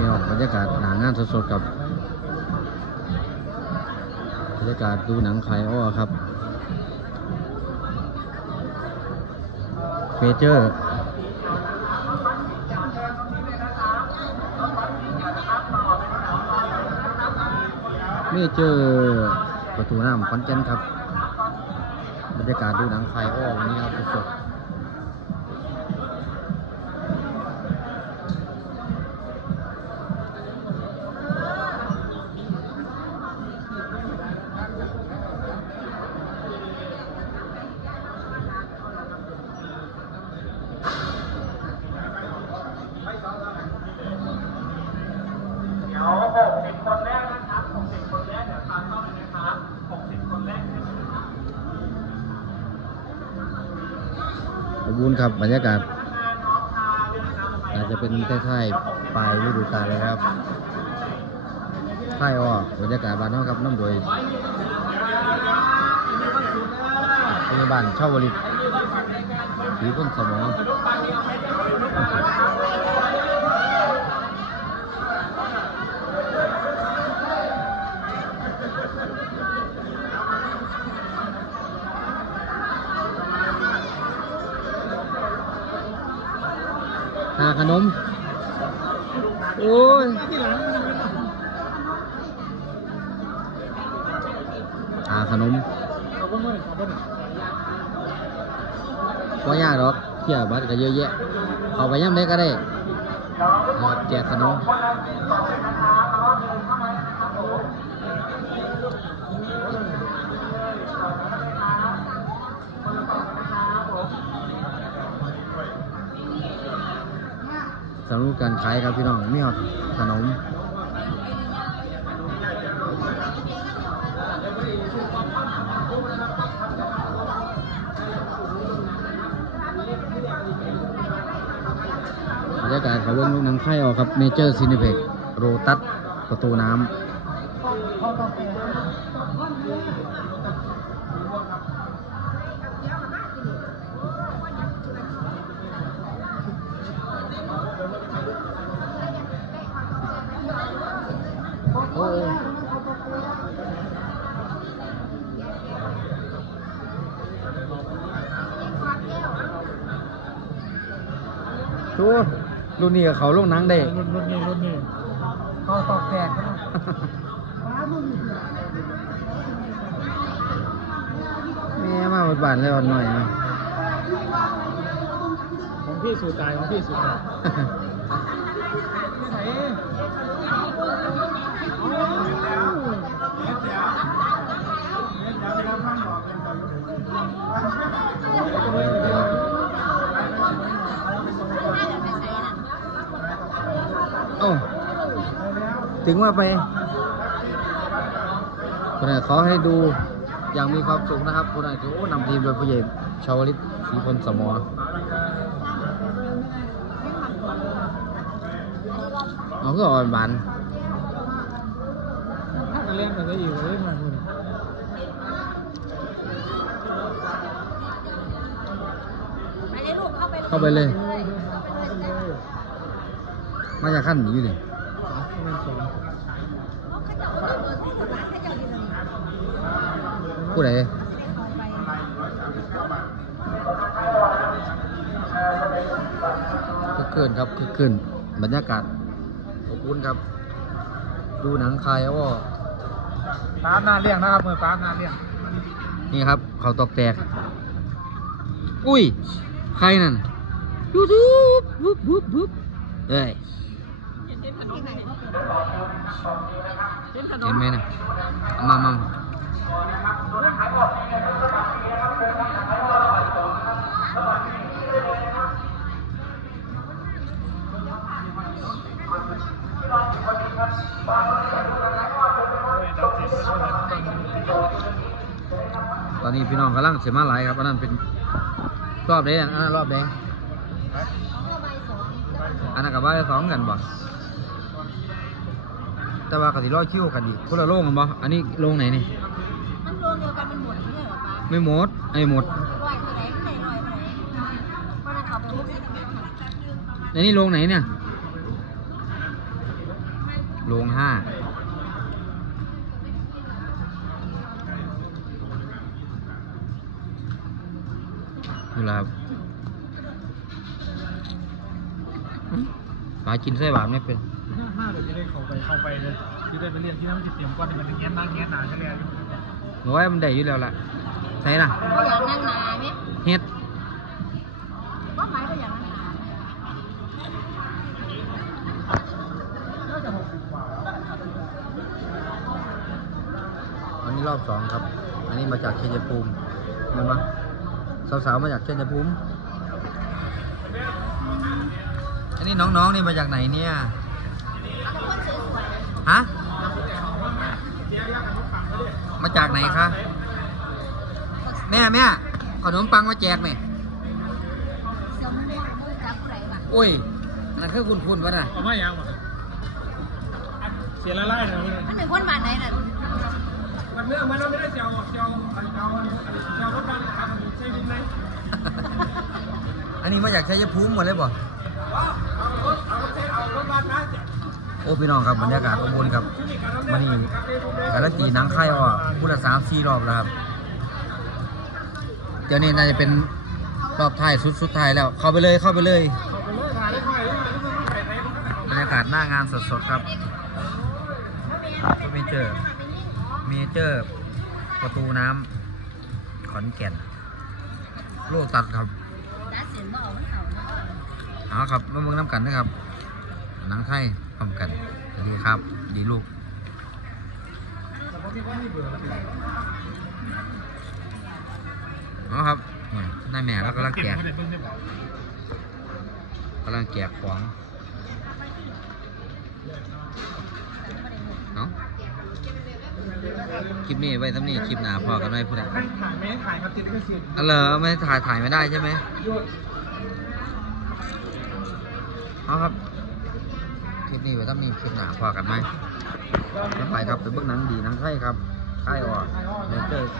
พี่น้องบรรยากาศหนางานสดๆกับบรรยากาศดูหนังไคอ้อครับเมเจอร์เมเจอร์ประตูน้ำขอนแก่นครับ บรรยากาศดูหนังไคอ้อวันนี้ครับสดๆ อบคุณครับบรรยากาศอาจจะเป็นท้ายๆปลายฤดูกาลเลยครับท้ายอ้อบรรยากาศบ้านนอกครับน้ำโดยพยาบาลเช่าวลิตผีพ้นสมอง หาขนม โอ้ยหาขนมขอบคุณมากขอบคุณว่ายากหรอกเที่ยวบัตรก็เยอะแยะ เอาไปย่ำได้ก็ได้แจกขนม สำหรับการขายครับพี่น้องมีหอดขนมบรรยากาศเขาเรื่องลูกหนังไข่ออกครับเมเจอร์ซินิเพ็กโรตัสประตูน้ำ โอ้ยดูรุ่นนี้กับเขาลูกหนังได้ รุ่นรุ่นนี้รุ่นนี้ก็ตอกแตกนะแม่มาบทบาทเลยอ่อนหน่อยนะของพี่สู่ตายของพี่สู่ตาย โอ้าถึงว่าไปคนไหนขอให้ดูอย่างมีความสุขนะครับคนไหนถือโอ้นำทีมโดยผู้ใหญ่ชาวลิตศรีพลสมอเอาก็อ่อนบานถ้าจะเล่นกันได้อีกเลยมาคุณไปเลยลูกเข้าไปเข้าไปเลย มาจากขั้นหนีอยู่นี่เป็นสองเขาจะเอาเบอร์ที่สตาร์ทให้เจ้าดีเลยผู้ใดไปคึกคืนครับคึกคืนบรรยากาศอบอุ่นครับ ดูหนังคลายอ้อฟ้าหน้าเลี้ยงนะครับมือฟ้าหน้าเลี้ยงนี่ครับ เขาตอกแตก อุ้ย ใครนั่นยูทูบบุ๊บบุ๊บบุ๊บเอ้ย เห็นไหมนะมามาตอนนี้พี่น้องกำลังเสียมาหลายครับอันนั้นเป็นรอบเด้อันนั้นรอบแดงเข้าใบสองอันนั้นกับว่าสองกันบ่ แต่ว่ากติร้อยคิวกันอีกคนละโล่งกันบ่อันนี้โล่งไหนนี่มันรวมเดียวกันมันหมดไม่ใช่เหรอปะไม่หมดไอ้หมดร้อยเท่าไหร่ไม่ไหนร้อยเท่าไหร่เพราะนั่นเขาไปลูกได้ทำไมอันนี้โรงไหนเนี่ยโรงห้านี่แหละครับอื้อปลากินไส้หวานไม่เป็นมาก เข้าไปเข้าไปเลยที่ได้ไปเรียนที่นั่นมันจะเตรียมก่อนที่มันจะแง้มหน้าแง้มหนาใช่ไหมหนูว่ามันได้อยู่แล้วล่ะใช่น่ะก็อยากนั่งนาไหมเฮ็ดว่าหมายก็อยากนั่งนาอันนี้รอบสองครับ อันนี้มาจากเชียงภูมิเห็นปะสาวๆมาจากเชียงภูมิอันนี้น้องๆนี่มาจากไหนเนี่ย ฮะ มาจากไหนคะ แม่แม่ขนมปังมาแจกไหมเสียวมันม่วงมือจับผู้ใดบ้างโอ้ยอันนั่นคือคุณคุณวะน่ะเอาไม่ยังหมดเสียละลายเลยมันเป็นคนบ้านไหนน่ะมันเรื่องมันไม่ได้เจียวเจียวเจียวเจียวรถบัสครับใช่ดินไหมอันนี้มาจากชัยภูมิหมดเลยบ่ เอารถเอารถเอารถบัสนะ โอ้พี่น้องครับบรรยากาศอบอุ่นครับมันนี่การันตีหนังค่ายอ้อพูดละสามสี่รอบแล้วครับเดี๋ยวนี้น่าจะเป็นรอบท้ายสุดสุดท้ายแล้ว เข้าไปเลยเข้าไปเลยเอาไปเลยถ่ายได้ถ่ายได้ถ่ายได้บรรยากาศหน้างานสดๆครับเมเจอร์เมเจอร์ประตูน้ำขอนแก่นโลตัดครับจ้าเสียนบ่เอามันเอาเนาะเอาครับมาเบิ่งน้ำกันนะครับหนังไทย พร้อมกันดีครับ ดีลูกเอาครับน่ายแม่แล้วกำลังแกะกำลังแกะของเอาคลิปนี้ไว้ทำนี้คลิปหนาพอกันไว้พูดอะได้ถ่ายไม่ถ่ายครับติดก็เสียอ๋อเหรอไม่ถ่ายถ่ายไม่ได้ใช่ไหมเอาครับ คลิปนี้ไว้ทำนี้คลิปหนาพอกันไหมแล้วไปครับไปเบื้องหนังดีหนังไข่ครับไค่อ่ออกเนเจอร์